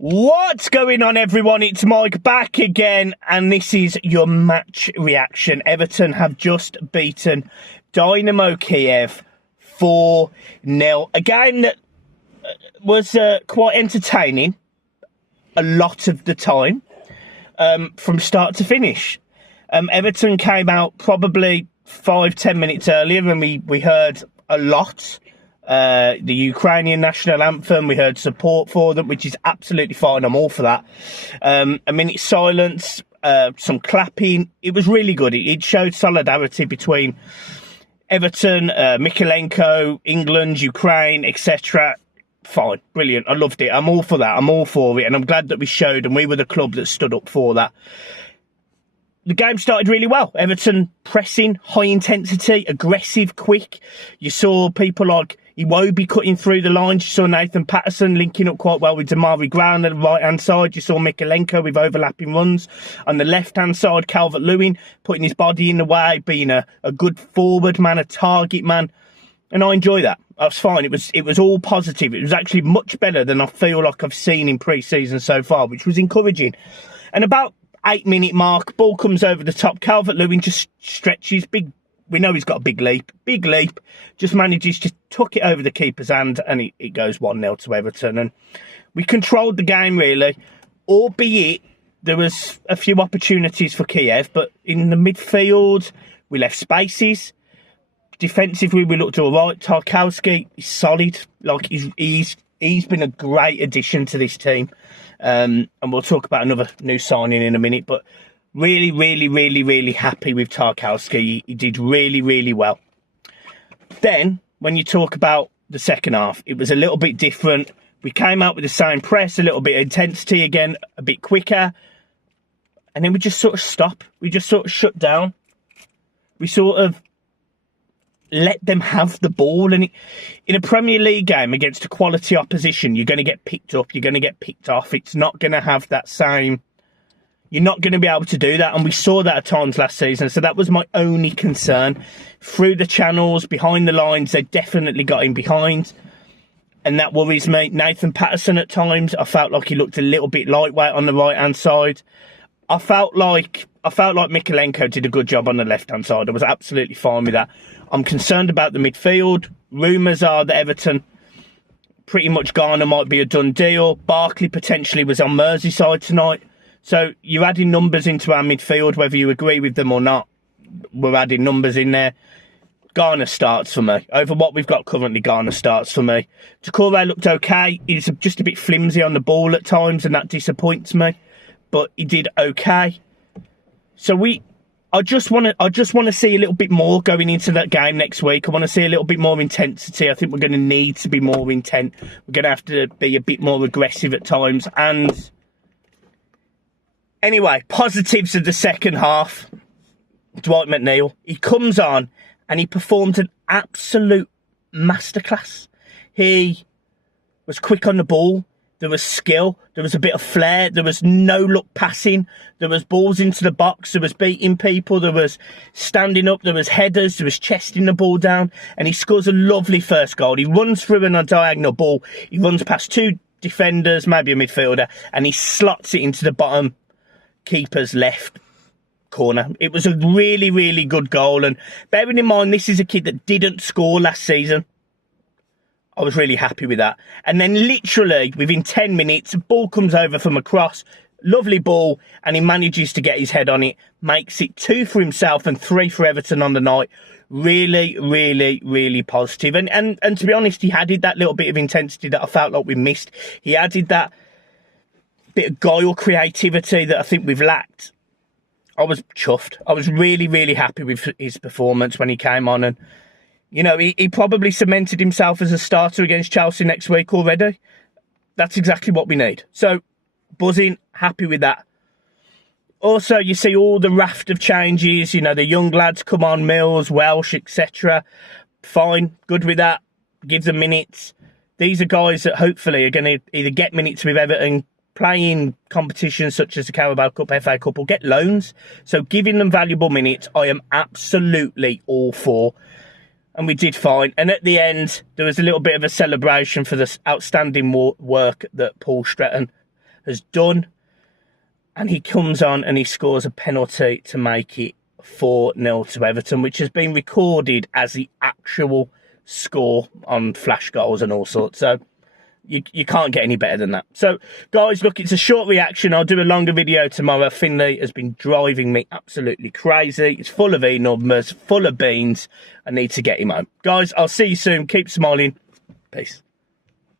What's going on, everyone? It's Mike back again, and this is your match reaction. Everton have just beaten Dynamo Kiev 4-0. A game that was quite entertaining a lot of the time, from start to finish. Everton came out probably 5-10 minutes earlier, and we heard a lot. The Ukrainian national anthem, we heard support for them, which is absolutely fine. I'm all for that. A minute's silence, some clapping. It was really good. It showed solidarity between Everton, Mykolenko, England, Ukraine, etc. Fine, brilliant. I loved it. I'm all for that. I'm all for it. And I'm glad that we showed, and we were the club that stood up for that. The game started really well. Everton pressing, high intensity, aggressive, quick. You saw people like Iwobi cutting through the lines. You saw Nathan Patterson linking up quite well with Damari Gray on the right-hand side. You saw Mykolenko with overlapping runs. On the left-hand side, Calvert-Lewin putting his body in the way, being a good forward man, a target man. And I enjoy that. That's fine. It was all positive. It was actually much better than I feel like I've seen in pre-season so far, which was encouraging. And about 8-minute mark, ball comes over the top. Calvert-Lewin just stretches, we know he's got a big leap, just manages to tuck it over the keeper's hand, and it goes 1-0 to Everton. And we controlled the game, really, albeit there was a few opportunities for Kiev, but in the midfield, we left spaces. Defensively, we looked all right. Tarkowski is solid. Like, he's been a great addition to this team. And we'll talk about another new signing in a minute, but really happy with Tarkowski. He did really well. Then, when you talk about the second half, it was a little bit different. We came out with the same press, a little bit of intensity again, a bit quicker. And then we just sort of stopped. We just sort of shut down. We sort of let them have the ball. And in a Premier League game against a quality opposition, you're going to get picked up, you're going to get picked off. It's not going to have that same... You're not going to be able to do that, and we saw that at times last season, so that was my only concern. Through the channels, behind the lines, they definitely got in behind, and that worries me. Nathan Patterson at times, I felt like he looked a little bit lightweight on the right-hand side. I felt like Mykolenko did a good job on the left-hand side. I was absolutely fine with that. I'm concerned about the midfield. Rumours are that Everton, pretty much Ghana might be a done deal. Barkley potentially was on Merseyside tonight. So you're adding numbers into our midfield, whether you agree with them or not. We're adding numbers in there. Ghana starts for me. Over what we've got currently, Ghana starts for me. Doucouré looked okay. He's just a bit flimsy on the ball at times, and that disappoints me. But he did okay. So I just want to see a little bit more going into that game next week. I want to see a little bit more intensity. I think we're going to need to be more intent. We're going to have to be a bit more aggressive at times. And anyway, positives of the second half. Dwight McNeil, he comes on and he performed an absolute masterclass. He was quick on the ball. There was skill. There was a bit of flair. There was no-look passing. There was balls into the box. There was beating people. There was standing up. There was headers. There was chesting the ball down. And he scores a lovely first goal. He runs through a diagonal ball. He runs past two defenders, maybe a midfielder, and he slots it into the bottom keeper's left corner. It was a really good goal. And bearing in mind, this is a kid that didn't score last season, I was really happy with that. And then literally within 10 minutes, ball comes over from across, lovely ball, and he manages to get his head on it, makes it 2 for himself and 3 for Everton on the night. Really positive. And to be honest, he added that little bit of intensity that I felt like we missed. He added that bit of guile, creativity that I think we've lacked. I was chuffed. I was really happy with his performance when he came on, and you know, he probably cemented himself as a starter against Chelsea next week already. That's exactly what we need. So, buzzing, happy with that. Also, you see all the raft of changes. You know, the young lads come on, Mills, Welsh, etc. Fine, good with that. Give them minutes. These are guys that hopefully are going to either get minutes with Everton, play in competitions such as the Carabao Cup, FA Cup, or get loans. So giving them valuable minutes, I am absolutely all for. And we did fine. And at the end, there was a little bit of a celebration for the outstanding work that Paul Stretton has done. And he comes on and he scores a penalty to make it 4-0 to Everton, which has been recorded as the actual score on flash goals and all sorts. So you can't get any better than that. So, guys, look, it's a short reaction. I'll do a longer video tomorrow. Finley has been driving me absolutely crazy. It's full of e-numbers, full of beans. I need to get him home. Guys, I'll see you soon. Keep smiling. Peace.